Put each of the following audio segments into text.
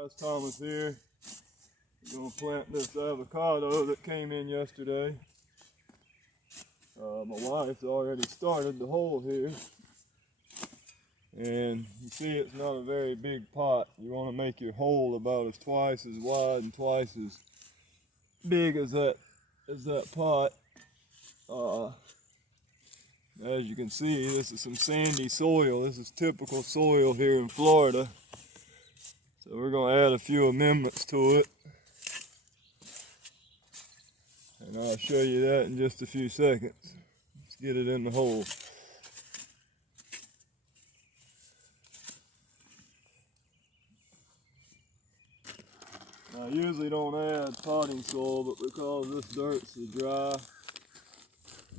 Guys, Thomas here. We're going to plant this avocado that came in yesterday. My wife's already started the hole here. And you see it's not a very big pot. You want to make your hole about twice as wide and twice as big as that pot. As you can see, this is some sandy soil. This is typical soil here in Florida. So we're going to add a few amendments to it. And I'll show you that in just a few seconds. Let's get it in the hole. Now, I usually don't add potting soil, but because this dirt's so dry,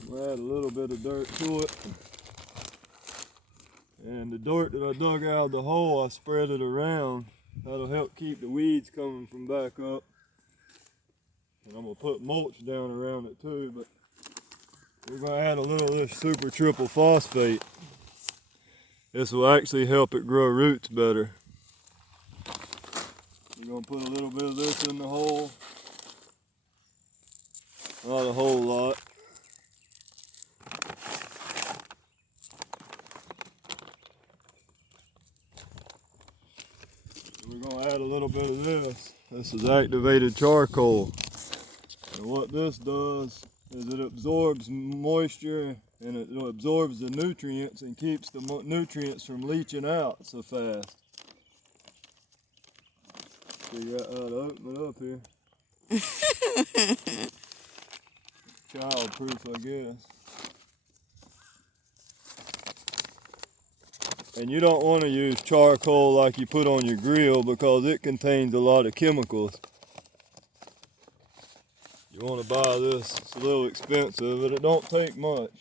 we'll add a little bit of dirt to it. And the dirt that I dug out of the hole, I spread it around. That'll help keep the weeds coming from back up. And I'm going to put mulch down around it too, but we're going to add a little of this super triple phosphate. This will actually help it grow roots better. We're going to put a little bit of this in the hole. Not a whole lot. We're going to add a little bit of this. This is activated charcoal. And what this does is it absorbs moisture and it absorbs the nutrients and keeps the nutrients from leaching out so fast. Figure out how to open it up here. Child-proof, I guess. And you don't want to use charcoal like you put on your grill because it contains a lot of chemicals. You want to buy this, it's a little expensive, but it don't take much.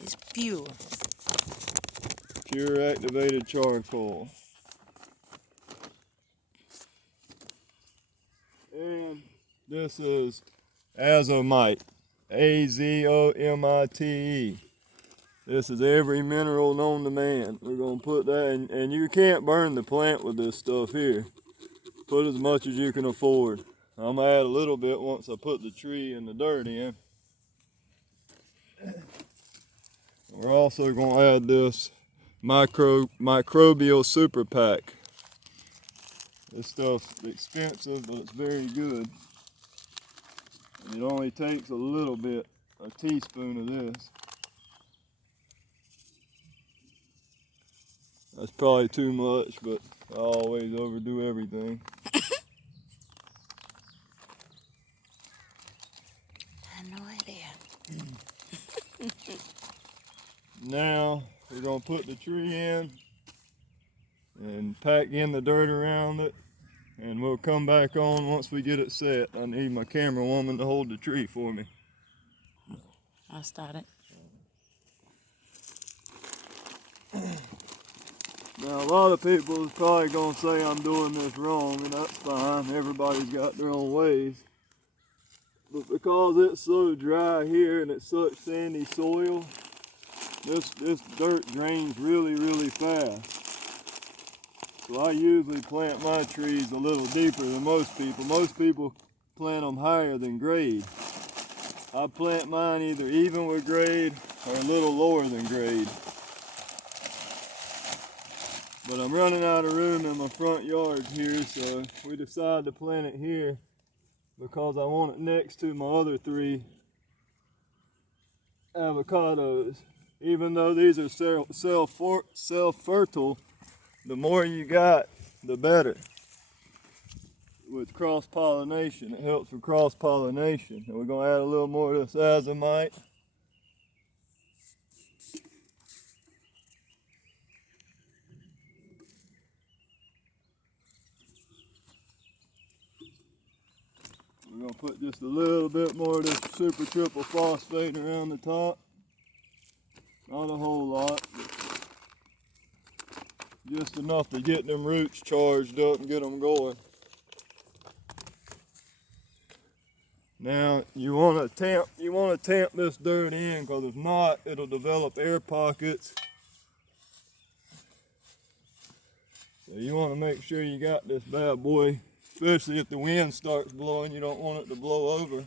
It's pure. Pure activated charcoal. And this is azomite, A-Z-O-M-I-T-E. This is every mineral known to man. We're going to put that in, and you can't burn the plant with this stuff here. Put as much as you can afford. I'm going to add a little bit once I put the tree and the dirt in. We're also going to add this microbial super pack. This stuff's expensive, but it's very good. And it only takes a little bit, a teaspoon of this. That's probably too much, but I always overdo everything. I have no idea. Now we're going to put the tree in and pack in the dirt around it, and we'll come back on once we get it set. I need my camera woman to hold the tree for me. I'll start it. Now, a lot of people is probably going to say I'm doing this wrong, and that's fine. Everybody's got their own ways. But because it's so dry here and it's such sandy soil, this dirt drains really, really fast. So I usually plant my trees a little deeper than most people. Most people plant them higher than grade. I plant mine either even with grade or a little lower than grade. But I'm running out of room in my front yard here, so we decided to plant it here because I want it next to my other 3 avocados. Even though these are self-fertile, the more you got, the better. With cross-pollination, it helps with cross-pollination. And we're going to add a little more of this azomite. We're going to put just a little bit more of this super triple phosphate around the top. Not a whole lot, but just enough to get them roots charged up and get them going. Now you want to tamp this dirt in, because if not, it'll develop air pockets So you want to make sure you got this bad boy, especially if the wind starts blowing, you don't want it to blow over.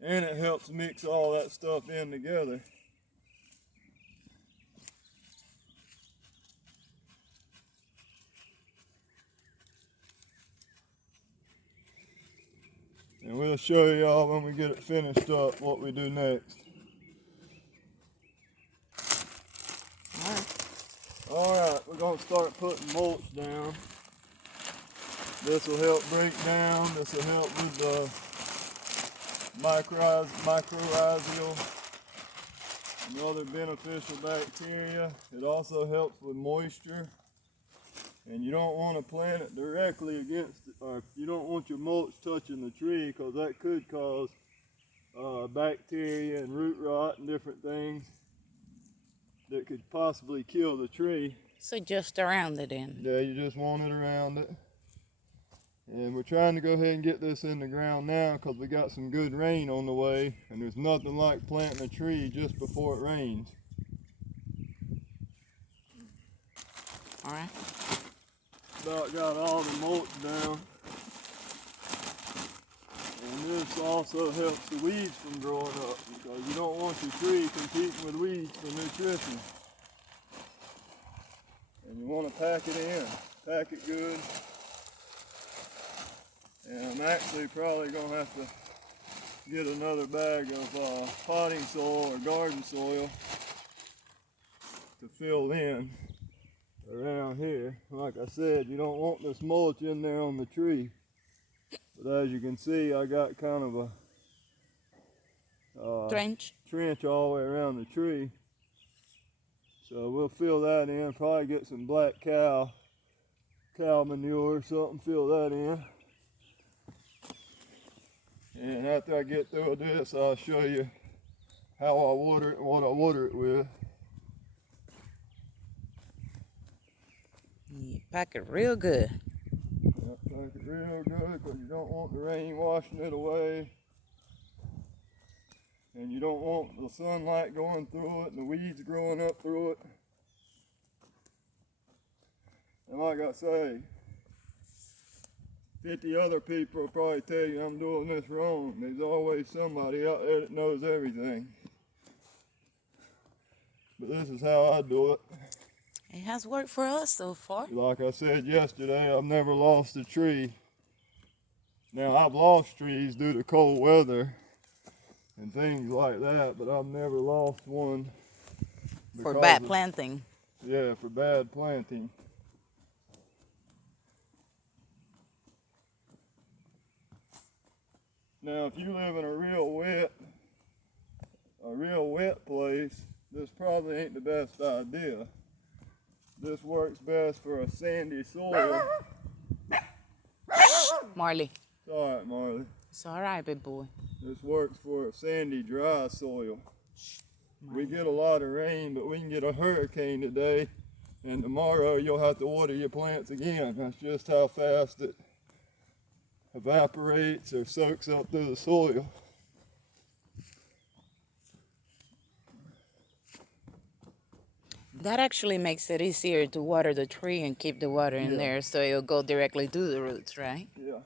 And it helps mix all that stuff in together. And we'll show y'all when we get it finished up what we do next. Alright, we're going to start putting mulch down. This will help break down, this will help with the mycorrhizal and other beneficial bacteria. It also helps with moisture. And you don't want to plant it directly against, or you don't want your mulch touching the tree, because that could cause bacteria and root rot and different things that could possibly kill the tree. So just around it then? Yeah, you just want it around it. And we're trying to go ahead and get this in the ground now because we got some good rain on the way, and there's nothing like planting a tree just before it rains. All right. About got all the mulch down. And this also helps the weeds from growing up, because you don't want your tree competing with weeds for nutrition. And you want to pack it in, pack it good. And I'm actually probably going to have to get another bag of potting soil or garden soil to fill in around here. Like I said, you don't want this mulch in there on the tree. But as you can see, I got kind of a trench all the way around the tree. So we'll fill that in, probably get some black cow manure or something, fill that in. And after I get through with this, I'll show you how I water it and what I water it with. You pack it real good. Yeah, pack it real good, because you don't want the rain washing it away. And you don't want the sunlight going through it and the weeds growing up through it. And like I say, 50 other people will probably tell you I'm doing this wrong. There's always somebody out there that knows everything. But this is how I do it. It has worked for us so far. Like I said yesterday, I've never lost a tree. Now, I've lost trees due to cold weather and things like that, but I've never lost one. For bad planting. Yeah, for bad planting. Now, if you live in a real wet place, this probably ain't the best idea. This works best for a sandy soil. Marley. It's all right, Marley. It's all right, big boy. This works for a sandy, dry soil. We get a lot of rain, but we can get a hurricane today, and tomorrow you'll have to water your plants again. That's just how fast it evaporates or soaks up through the soil. That actually makes it easier to water the tree and keep the water in there, so it'll go directly to the roots, right? Yeah.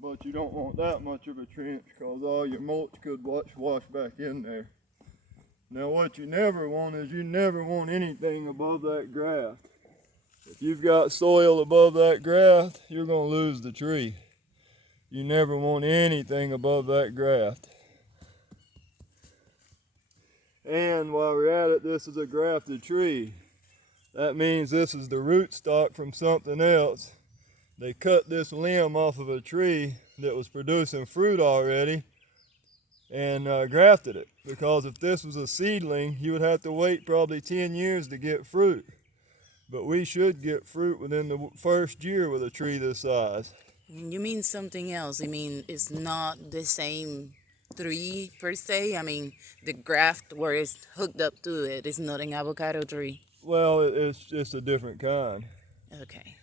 But you don't want that much of a trench, because all your mulch could wash back in there. Now what you never want is you never want anything above that graft. If you've got soil above that graft, you're going to lose the tree. You never want anything above that graft. And while we're at it, this is a grafted tree. That means this is the root stock from something else. They cut this limb off of a tree that was producing fruit already and grafted it. Because if this was a seedling, you would have to wait probably 10 years to get fruit. But we should get fruit within the first year with a tree this size. You mean something else? I mean, it's not the same tree per se? I mean, the graft where it's hooked up to it is not an avocado tree? Well, it's just a different kind. Okay.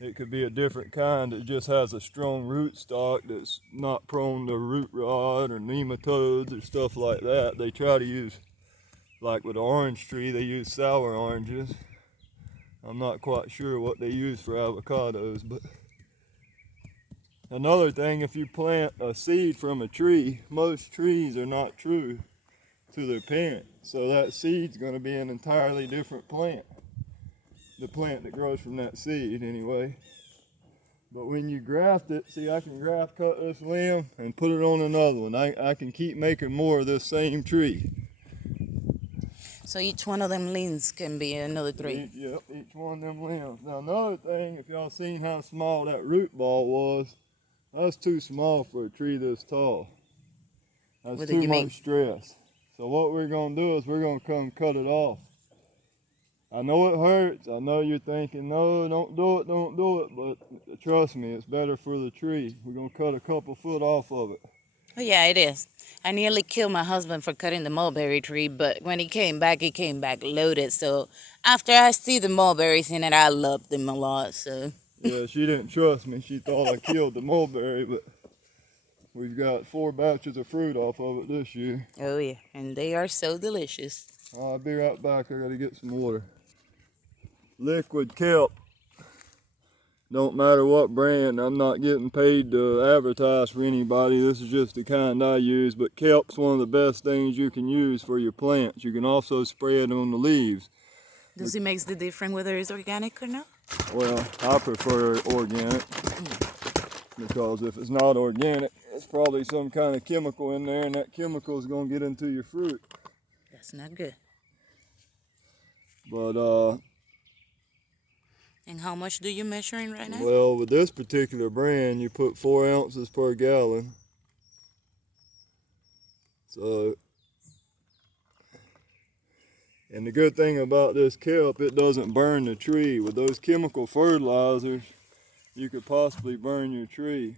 It could be a different kind that just has a strong root stock that's not prone to root rot or nematodes or stuff like that. They try to use, like with the orange tree, they use sour oranges. I'm not quite sure what they use for avocados, but another thing, if you plant a seed from a tree, most trees are not true to their parent. So that seed's going to be an entirely different plant. The plant that grows from that seed anyway. But when you graft it, see, I can cut this limb and put it on another one. I can keep making more of this same tree. So each one of them limbs can be another tree. Yep, each one of them limbs. Now another thing, if y'all seen how small that root ball was, that's too small for a tree this tall. That's too much stress. So what we're going to do is we're going to come cut it off. I know it hurts. I know you're thinking, no, don't do it. But trust me, it's better for the tree. We're going to cut a couple foot off of it. Oh, yeah, it is. I nearly killed my husband for cutting the mulberry tree, but when he came back loaded. So after I see the mulberries in it, I loved them a lot. So yeah, she didn't trust me. She thought I killed the mulberry, but we've got 4 batches of fruit off of it this year. Oh, yeah, and they are so delicious. I'll be right back. I got to get some water. Liquid kelp. Don't matter what brand. I'm not getting paid to advertise for anybody. This is just the kind I use. But kelp's one of the best things you can use for your plants. You can also spray it on the leaves. Does it make the difference whether it's organic or not? Well, I prefer organic. Because if it's not organic, it's probably some kind of chemical in there, and that chemical is going to get into your fruit. That's not good. But and how much do you measure in right now? well, with this particular brand, you put 4 ounces per gallon. So, and the good thing about this kelp, it doesn't burn the tree. With those chemical fertilizers, you could possibly burn your tree.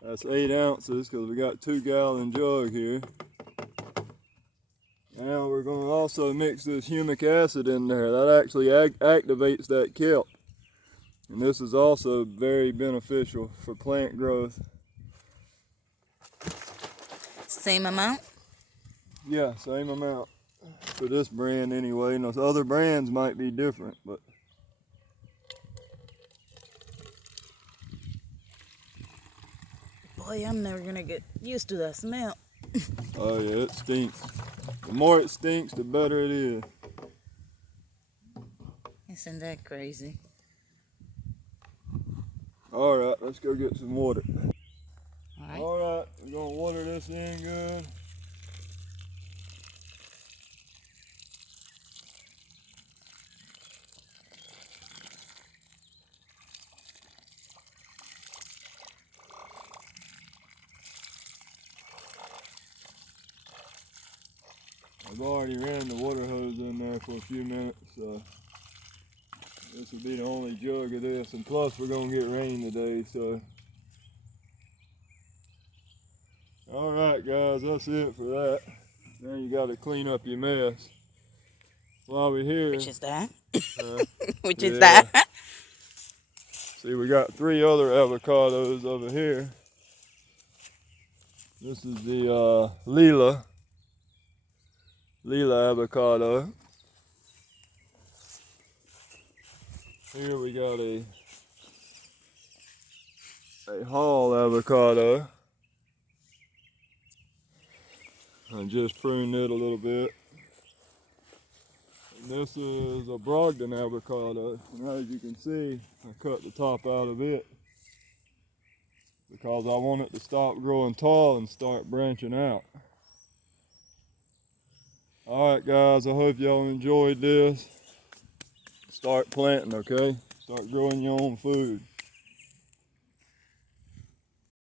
That's 8 ounces because we got 2-gallon jug here. Now we're going to also mix this humic acid in there. That actually activates that kelp. And this is also very beneficial for plant growth. Same amount? Yeah, same amount. For this brand anyway. Now, other brands might be different, but boy, I'm never going to get used to that smell. oh yeah, it stinks. The more it stinks, the better it is. Isn't that crazy? All right, let's go get some water. All right, we're gonna water this in good. I've already ran the water hose in there for a few minutes, so this will be the only jug of this, and plus we're gonna get rain today, so. All right, guys, that's it for that. Now you gotta clean up your mess. While we're here. Which is that? Which yeah. is that? See, we got 3 other avocados over here. This is the Lila avocado. Here we got a Hall avocado. I just pruned it a little bit. And this is a Brogdon avocado. And as you can see, I cut the top out of it because I want it to stop growing tall and start branching out. Alright guys, I hope y'all enjoyed this. Start planting, okay? Start growing your own food.